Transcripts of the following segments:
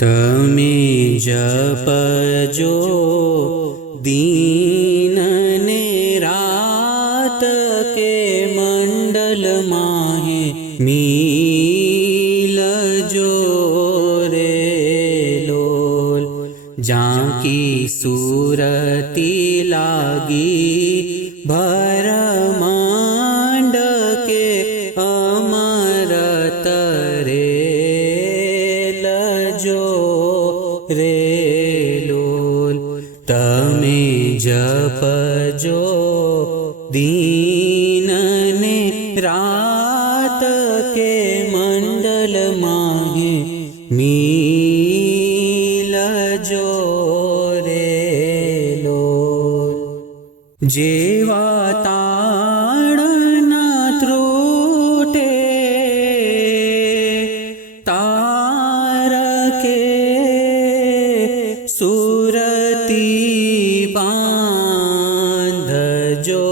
તમે જપજો દીનને રાત કે મંડલ માહે મિલજો રે લોલ જાકી સુરતી લાગી ભરમાંડ કે અમરત રે લજો રે લોલ તમે જપજો દીનને રાત કે મંડલ માહે મિલજો રે લોલ જેવા તાળના ત્રોટે તારકે સુરતી બાંધજો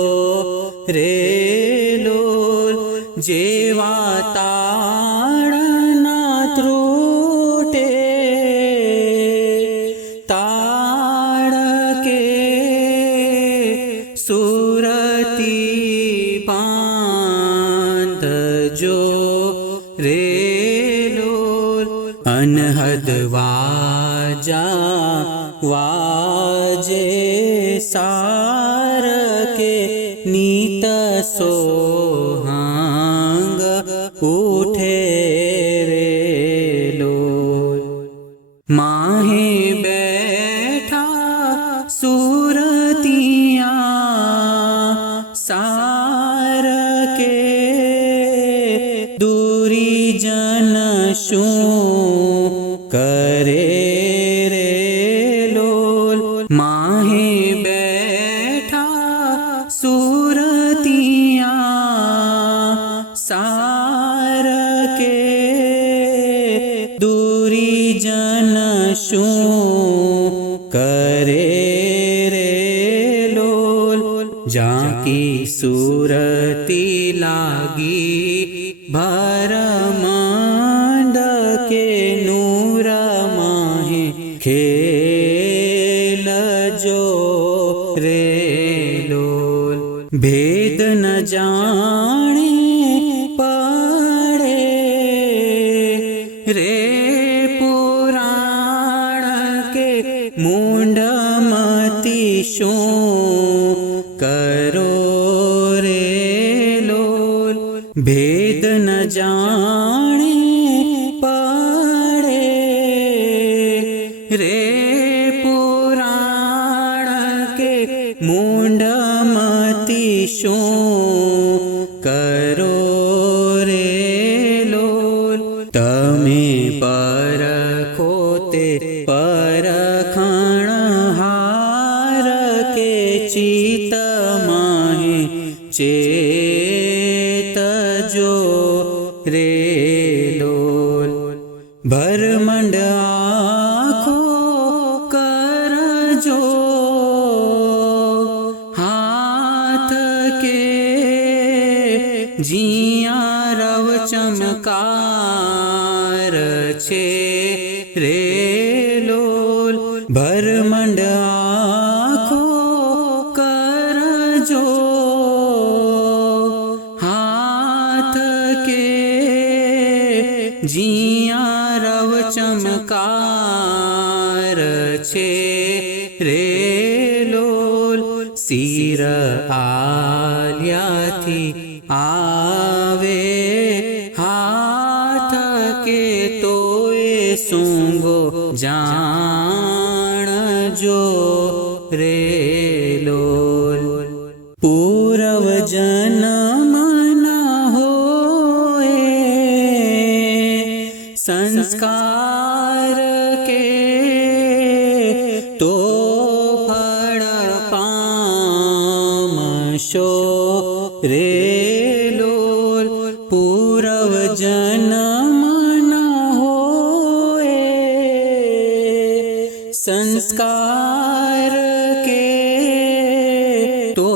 રે લોલ જેવા તાળના ત્રોટે તાળકે સુરતી બાંધજો રે લોલ અનહદ વાજા વાજે સાર કે નીત સોહાંગ ઉઠે રે લોલ માહે બેઠા સુરતિયા સાર કે દૂરી જન શું કરે રે લોલ માહે બેઠા સુરતિયા સાર કે દૂરી જન શું કરે રે લોલ જાકી સુરતી લાગી ભરમાંડ કે નૂર માહે ખેલજો રે લોલ ભેદ ન જાણે પડે રે પુરાણ કે મૂંઢમતી શું કરો રે લોલ ભેદ ન જાણે પડે રે પુરાણ કે મૂંઢમતી શું કરો રે લોલ તમે પરખો તે પરખણહાર કે ચિત્ત માહે ચેતજો રે લોલ ભરમંડ આખો કરજો હાથ કે જીયા રવ ચમકાર છે રે લોલ ભરમંડ આખો કરજો હાથ કે જીયા રવ ચમકાર છે રે લોલ શિર આલ્યાથી આવે હાથ કે તોય સૂંગો જાણજો રે લોલ પૂર્વ જન્મ ના હોય સંસ્કાર કે તો ફળ પામશો રે લોલ પૂર્વ જન્મ ના હોય સંસ્કાર કે તો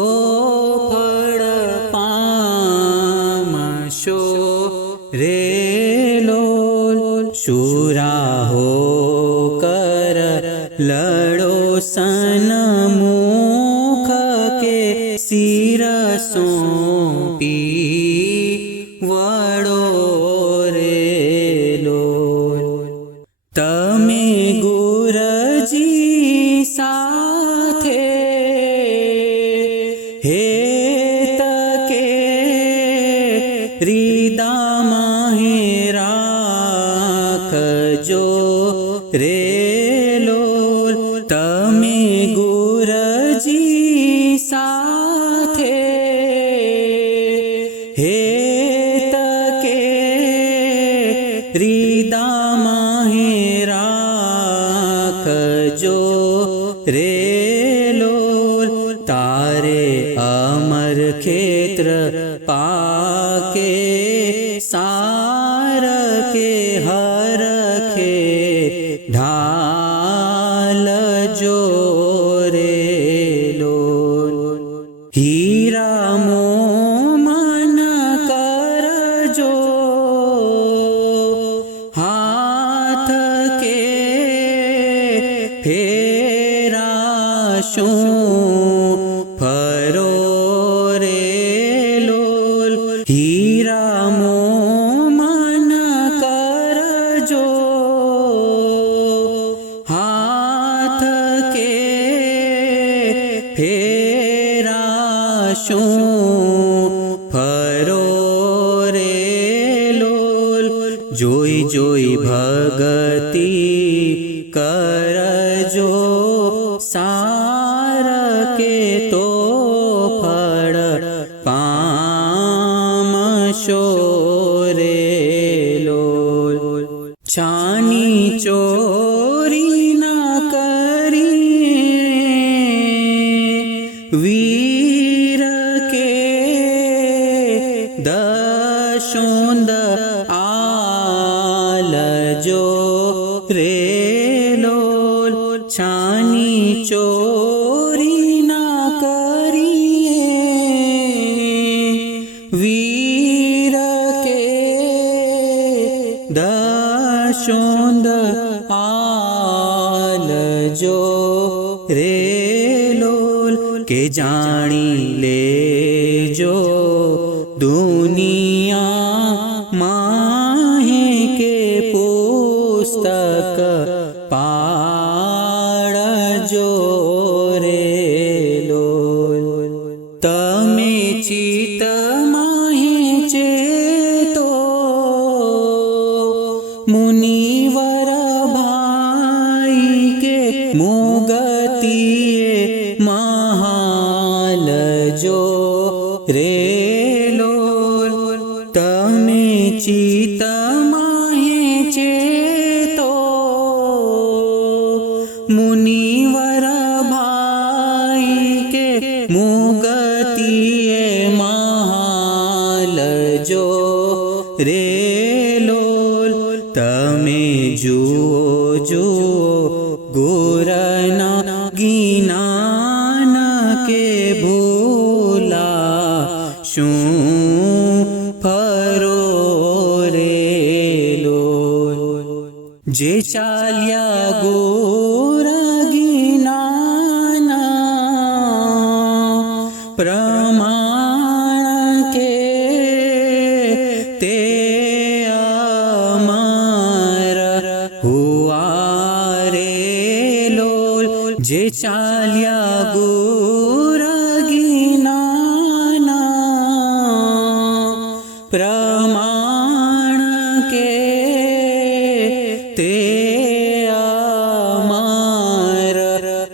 ફળ પામશો રે લોલ શુરા હો શિર સોંપી વળો રે લોલ. તમે ગુરજી સાથે હેત કે હૃદયમાં રાખજો રે લોલ. તમે ગુરજી સાથે હેત કે હૃદયમાં રાખજો રે લોલ. તારે અમર ક્ષેત્ર પાકે સાર કે હરખે ઢાલજો રે લોલ. હીરા મોમન કરજો હાથ કે ફેરાશું ફરો રે લોલ. હીરા મોમન કરજો હાથ કે ફેરાશું ફરો રે લોલ. જોઈ જોઈ ભગતિ કરજો સાર કે તો ફળ પામશો રે લોલ. છાની ચોરી ના કરીએ વીર કે દશોંદ આલજો રે લોલ. છાની ચોરી ના કરીએ વીર કે દશોંદ આલજો રે લોલ. કે જાણી લેજો દુનિયા માહે કે પુસ્તક પાડજો રે લોલ. તમે ચિત માહે ચેતો મુનિવર ભાઈ કે મુગતિએ મહાલજો રે લોલ. તમે ચિત માહે ચેતો મુનિવર ભાઈ કે મુગતિએ મહાલજો રે લોલ. તમે જુઓ જુઓ ગુરના જ્ઞાન કે ભૂલા શું ફરો રે લોલ. જે ચાલ્યા ગુરા જ્ઞાના પ્રમાણ કે તે અમર હુઆ રે લોલ. જે ચાલ્યા ગુરા જ્ઞાના પ્રમાણ કે તે અમર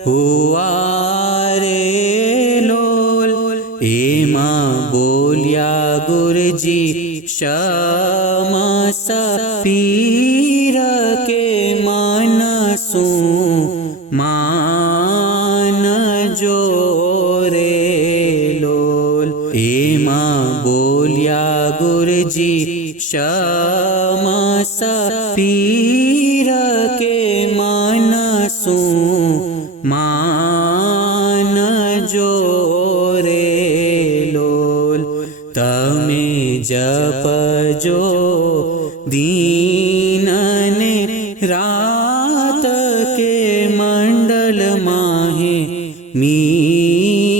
હુઆ રે લોલ. એમાં બોલ્યા ગુરજી શમસ પીર કે મનસું માનજો રે લોલ. એમાં બોલ્યા ગુરજી શમસ પીર કે મનસું માનજો રે લોલ. તમે જપજો દીનને રાત કે મંડલ માહે મી